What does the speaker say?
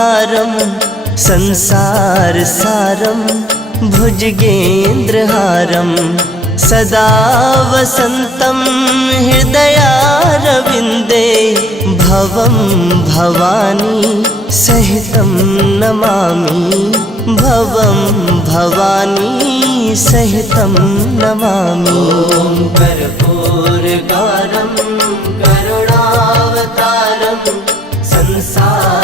अवतारं संसारसारं भुजगेन्द्रहारं सदा वसन्तं हृदयारविन्दे भवं भवानी सहितं नमामि भवं भवानी सहितं नमामि। ॐ कर्पूरकारं करुणावतारं संसार